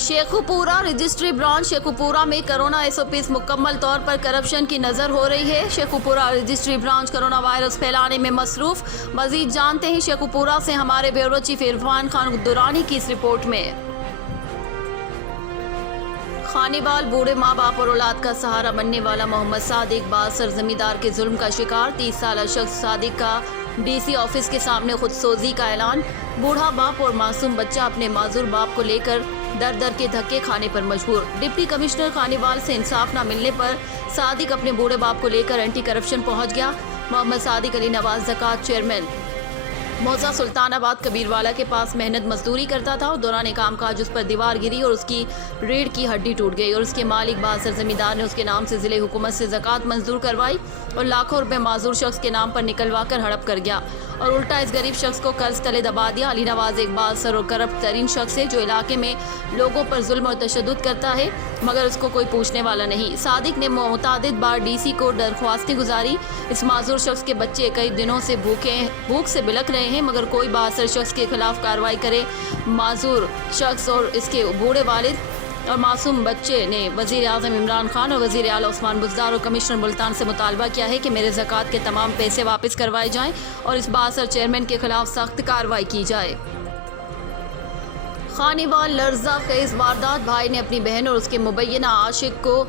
Sheikhupura registry branch Sheikhupura में corona SOPs मुकम्मल तौर पर करप्शन की नजर हो रही है। Sheikhupura registry branch corona virus फैलाने में मसरूफ। मजीद जानते हैं शेखुपुरा से हमारे ब्यूरो चीफ इरफान खान दुरानी की इस रिपोर्ट में। खानीवाल बूढ़े माँ बाप और औलाद का सहारा बनने वाला मोहम्मद सादिक बासर जमींदार के जुल्म का शिकार। 30 साल शख्स सादिक का डीसी ऑफिस के सामने खुदसोजी का ऐलान। बूढ़ा बाप और मासूम बच्चा अपने माजूर बाप को लेकर दर दर के धक्के खाने पर मजबूर। डिप्टी कमिश्नर खानीवाल से इंसाफ न मिलने पर सादिक अपने बूढ़े बाप को लेकर एंटी करप्शन पहुंच गया। मोहम्मद सादिक अली नवाज ज़कात चेयरमैन मौजा सुल्तानाबाद कबीरवाला के पास मेहनत मजदूरी करता था और दौरान कामकाज उस पर दीवार गिरी और उसकी रीढ़ की हड्डी टूट गई और उसके मालिक बासर जमींदार ने उसके नाम से जिले हुकूमत से ज़कात मंजूर करवाई और लाखों रुपए माजूर शख्स के नाम पर निकलवा कर हड़प कर गया और उल्टा इस गरीब शख्स को कर्ज तले दबा दिया। अली नवाज एक बासर और करप्ट तरीन शख्स है जो इलाके में लोगों पर जुल्म और तशद्दुद करता है मगर उसको कोई पूछने वाला नहीं। सादिक ने मुतादिद बार डीसी को दरख्वास्तें गुजारी। इस माजूर शख्स के बच्चे कई दिनों से भूख से बिलख रहे हैं मगर कोई बासर शख्स के खिलाफ कार्रवाई करे। माजूर शख्स और इसके बूढ़े वालिद और मासूम बच्चे ने वज़ीर आज़म इमरान खान और वज़ीर आला उस्मान बुज़दार और कमिश्नर मुल्तान से मुतालबा किया है कि मेरे ज़कात के तमाम पैसे वापस करवाए जाएं और इस बासर चेयरमैन के खिलाफ सख्त कार्रवाई की जाए। खानीवाल लर्जा खेज वारदात। भाई ने अपनी बहन और उसके मुबैना आशिक को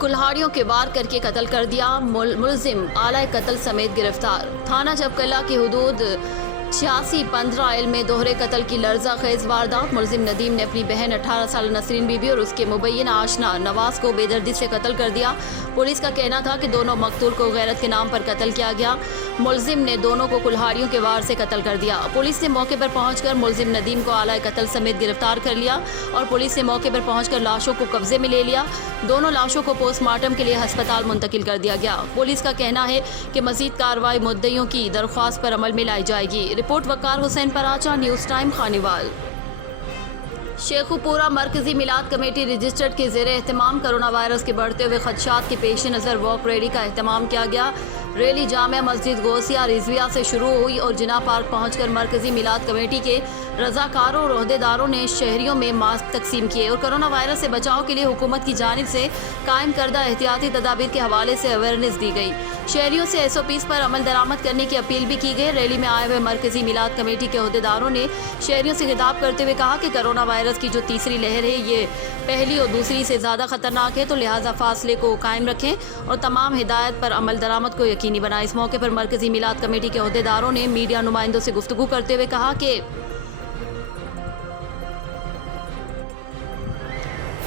कुल्हाड़ियों के वार करके कत्ल कर दिया। मुलजिम आला कत्ल समेत गिरफ्तार। थाना चपकला की हुदूद 86-15 में दोहरे कत्ल की लर्जा खेज वारदात। मुलजिम नदीम ने अपनी बहन 18 साल नसरीन बीबी और उसके मुबैना आशना नवाज को बेदर्दी से कत्ल कर दिया। पुलिस का कहना था कि दोनों मकतूल को गैरत के नाम पर कत्ल किया गया। मुलजिम ने दोनों को कुल्हाड़ियों के वार से कत्ल कर दिया। पुलिस ने मौके पर पहुंचकर मुलजिम नदीम को आला कत्ल समेत गिरफ्तार कर लिया और पुलिस ने मौके पर पहुंचकर लाशों को कब्जे में ले लिया। दोनों लाशों को पोस्टमार्टम के लिए अस्पताल मुंतकिल कर दिया गया। पुलिस का कहना है कि मजीद कार्रवाई मुद्दइयों की दरख्वास्त पर अमल में लाई जाएगी। रिपोर्ट वकार हुसैन पराचा, न्यूज़ टाइम खानीवाल। शेखुपुरा मरकजी मिलाद कमेटी रजिस्टर्ड के ज़ेरे एहतमाम कोरोना वायरस के बढ़ते हुए खदशात के पेश नज़र वॉक रैली का एहतमाम किया गया। रैली जामिया मस्जिद गौसिया रिजविया से शुरू हुई और जिना पार्क पहुंचकर मरकजी मिलाद कमेटी के रजाकारों और अहदेदारों ने शहरियों में मास्क तकसीम किए और कोरोना वायरस से बचाव के लिए हुकूमत की जानिब से कायम करदा एहतियाती तदाबीर के हवाले से अवेयरनेस दी गई। शहरियों से एसओपीज़ पर अमल दरामद करने की अपील भी की गई। रैली में आए हुए मरकजी मिलाद कमेटी के अहदेदारों ने शहरियों से खिताब करते हुए कहा कि कोरोना वायरस की जो तीसरी लहर है ये पहली और दूसरी से ज़्यादा ख़तरनाक है तो लिहाजा फासले को कायम रखें और तमाम हिदायत पर अमल दरामद को यकीनी बनाएं। इस मौके पर मरकजी मिलाद कमेटी के अहदेदारों ने मीडिया नुमाइंदों से गुफ्तगू करते हुए कहा कि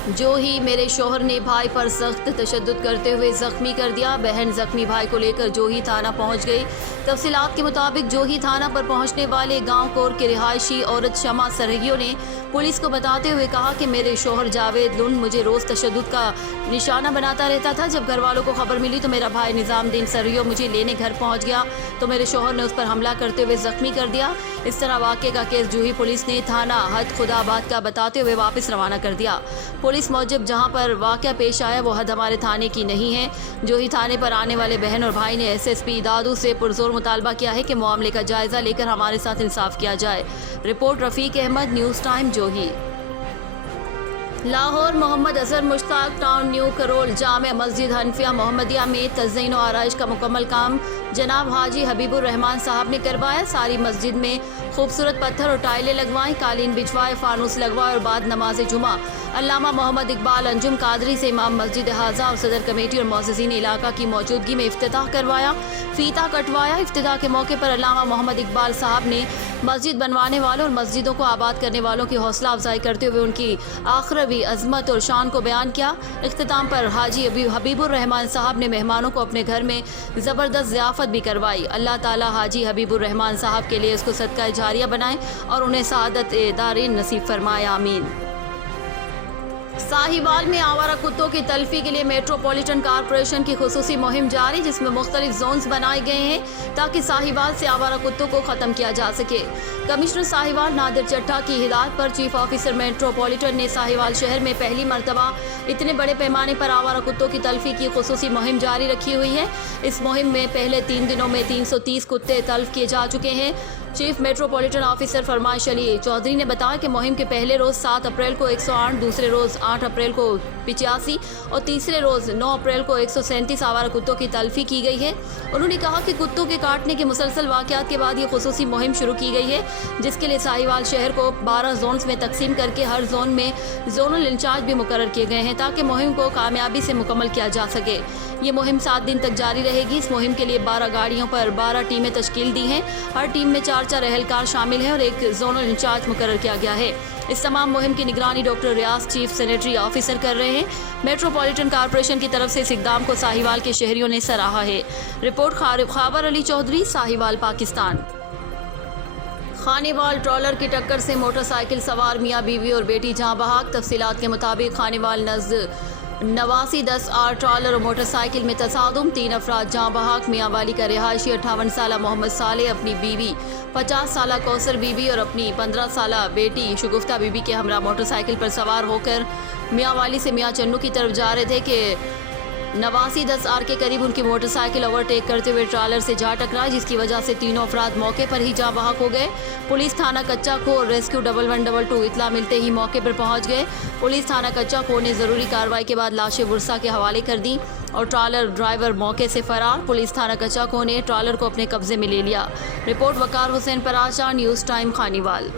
जो ही मेरे शोहर ने भाई पर सख्त तशद्दुद करते हुए ज़ख्मी कर दिया। बहन ज़ख्मी भाई को लेकर जोही थाना पहुंच गई। तफसीलात के मुताबिक जोही थाना पर पहुंचने वाले गांव कोर के रिहायशी औरत शमा सरहियों ने पुलिस को बताते हुए कहा कि मेरे शोहर जावेद लुंड मुझे रोज़ तशद्दुद का निशाना बनाता रहता था। जब घर वालों को खबर मिली तो मेरा भाई निज़ामुद्दीन सरहियो मुझे लेने घर पहुँच गया तो मेरे शोहर ने उस पर हमला करते हुए ज़ख्मी कर दिया। इस तरह वाक़े का केस जोही पुलिस ने थाना हद खुदाबाद का बताते हुए वापस रवाना कर दिया। पुलिस मौजब जहां पर वाक़या पेश आया वो हद हमारे थाने की नहीं है। जोही थाने पर आने वाले बहन और भाई ने एसएसपी दादू से पुरजोर मुतालबा किया है कि मामले का जायज़ा लेकर हमारे साथ इंसाफ किया जाए। Report Rafiq Ahmad, news time Johi. Lahore Mohammad Azhar Mushtaq town new Karol Jame Masjid Hanafiya Mohammadia में तज़यीन व आराइश का मुकम्मल काम जनाब हाजी हबीबुर रहमान साहब ने करवाया। सारी मस्जिद में खूबसूरत पत्थर और टाइलें लगवाएं, कालीन बिछवाए, फानूस लगवाए और बाद नमाज जुमा अल्लामा मोहम्मद इकबाल अंजुम कादरी से इमाम मस्जिद हाजा और सदर कमेटी और मोअज़्ज़िज़ीन इलाका की मौजूदगी में इफ्तिताह करवाया, फीता कटवाया। इफ्तिताह के मौके पर अल्लामा मोहम्मद इकबाल साहब ने मस्जिद बनवाने वालों और मस्जिदों को आबाद करने वालों की हौसला अफजाई करते हुए उनकी आखरवी अजमत और शान को बयान किया। इख्तिताम पर हाजी हबीबुर रहमान साहब ने मेहमानों को अपने घर में ज़बरदस्त ज़ियाफ़त भी करवाई। अल्लाह ताला हाजी हबीबुर रहमान साहब के लिए इसको सदका जारिया बनाए और उन्हें सआदत दारीन नसीब फरमाए, आमीन। साहिवाल में आवारा कुत्तों की तल्फी के लिए मेट्रोपॉलिटन कारपोरेशन की खुसूसी मुहिम जारी, जिसमें मुख्तलिफ जोन्स बनाए गए हैं ताकि साहिवाल से आवारा कुत्तों को ख़त्म किया जा सके। कमिश्नर साहिवाल नादिर चट्टा की हिदायत पर चीफ ऑफिसर मेट्रोपॉलिटन ने साहिवाल शहर में पहली मरतबा इतने बड़े पैमाने पर आवारा कुत्तों की तल्फी की खुसूसी मुहिम जारी रखी हुई है। इस मुहिम में पहले 3 दिनों में 330 कुत्ते तल्फ किए जा चुके हैं। चीफ मेट्रोपॉलिटन ऑफिसर फरमाइश अली चौधरी ने बताया कि मुहिम के पहले रोज 7 अप्रैल को 108, दूसरे रोज 8 अप्रैल को 85 और तीसरे रोज 9 अप्रैल को 137 आवारा कुत्तों की तल्फी की गई है। उन्होंने कहा कि कुत्तों के काटने के मुसलसल वाक़यात के बाद ये खुसूसी मुहिम शुरू की गई है, जिसके लिए साहिवाल शहर को 12 जोन्स में तकसीम करके हर जोन में जोनल इंचार्ज भी मुकर्रर किए गए हैं ताकि मुहिम को कामयाबी से मुकम्मल किया जा सके। ये मुहिम 7 दिन तक जारी रहेगी। इस मुहिम के लिए 12 गाड़ियों पर 12 टीमें तश्कील दी हैं। हर टीम में 4 एहलकार शामिल हैं और एक जोनल इंचार्ज मुकर्रर किया गया है। इस तमाम मुहिम की निगरानी डॉक्टर रियाज चीफ सैनिटरी ऑफिसर कर रहे हैं। मेट्रोपॉलिटन कॉर्पोरेशन की तरफ से इस इक़दाम को साहिवाल के शहरियों ने सराहा है। रिपोर्ट खाबर अली चौधरी, साहिवाल, पाकिस्तान। खानेवाल ट्रॉलर की टक्कर से मोटरसाइकिल सवार मियाँ बीवी और बेटी जहां बहाक। तफसीलात के मुताबिक खानेवाल नज़द 8910R ट्रॉलर और मोटरसाइकिल में तसादुम, 3 अफराद जहां बहाक। मियाँ वाली का रिहायशी 58 साला मोहम्मद साले अपनी बीवी 50 साला कौसर बीबी और अपनी 15 साला बेटी शगुफ्ता बीबी के हमरा मोटरसाइकिल पर सवार होकर मियाँ वाली से मियाँ चन्नू की तरफ जा रहे थे कि 8910R के करीब उनकी मोटरसाइकिल ओवरटेक करते हुए ट्रॉलर से जा टकरा, जिसकी वजह से तीनों अफराद मौके पर ही जाँ बहक हो गए। पुलिस थाना कच्चा खो और रेस्क्यू 1112 इतला मिलते ही मौके पर पहुंच गए। पुलिस थाना कच्चा खो ने ज़रूरी कार्रवाई के बाद लाशें वर्सा के हवाले कर दी और ट्रॉलर ड्राइवर मौके से फरार। पुलिस थाना कच्चा खो ने ट्रॉलर को अपने कब्जे में ले लिया। रिपोर्ट वकार हुसैन पराचा, न्यूज़ टाइम, खानीवाल।